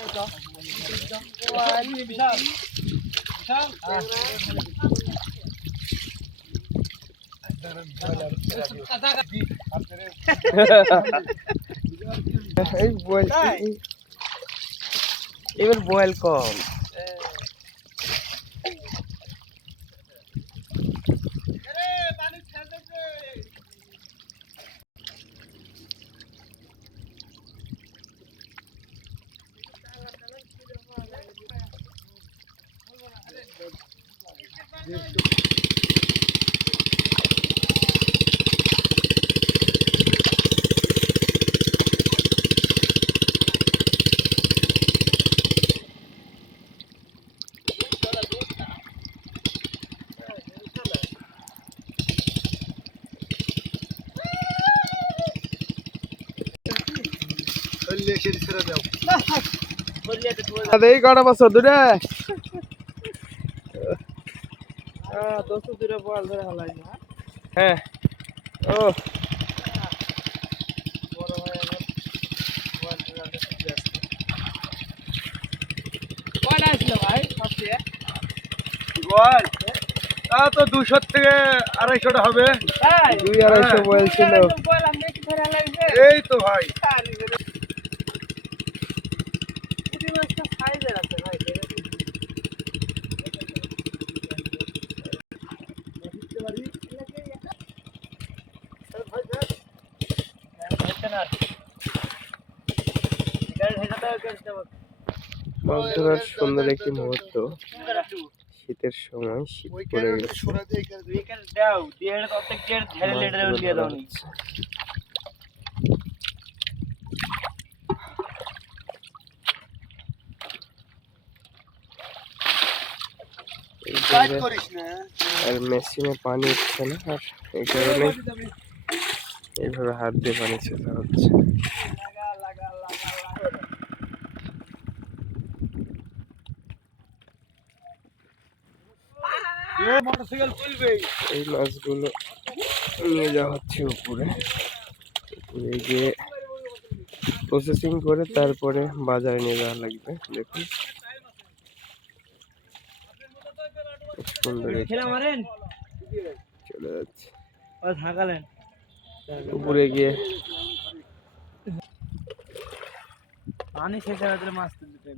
এই বয়েল এবার বয়েল কম Olha aquele cerebelo. Olha aí, agora passou, Dudé. দোস্ত দূরে বল ধরে হালাই না হ্যাঁ? ও। বড় ভাই। আমার বল। ধরে আসলো ভাই। বল তা তো দুশো থেকে আড়াইশোটা হবে দুই আড়াইশো বয়েল ছিল এই তো ভাই। সুন্দর একটি মুহূর্ত শীতের সময় শীত পড়ে গেছে। আর মেশিনে পানি উঠছে না আর এই কারণে এইভাবে হাত দিয়ে পানি ছেঁচা হচ্ছে এই মাছগুলো নিয়ে যাওয়া হচ্ছে উপরে। উপরে গিয়ে প্রসেসিং করে তারপরে বাজারে নিয়ে যাওয়া লাগবে দেখুন। সুন্দর চলে যাচ্ছে। ঢাকালেন উপরে গিয়ে। পানি শেষ হয়ে মাছ তুলতে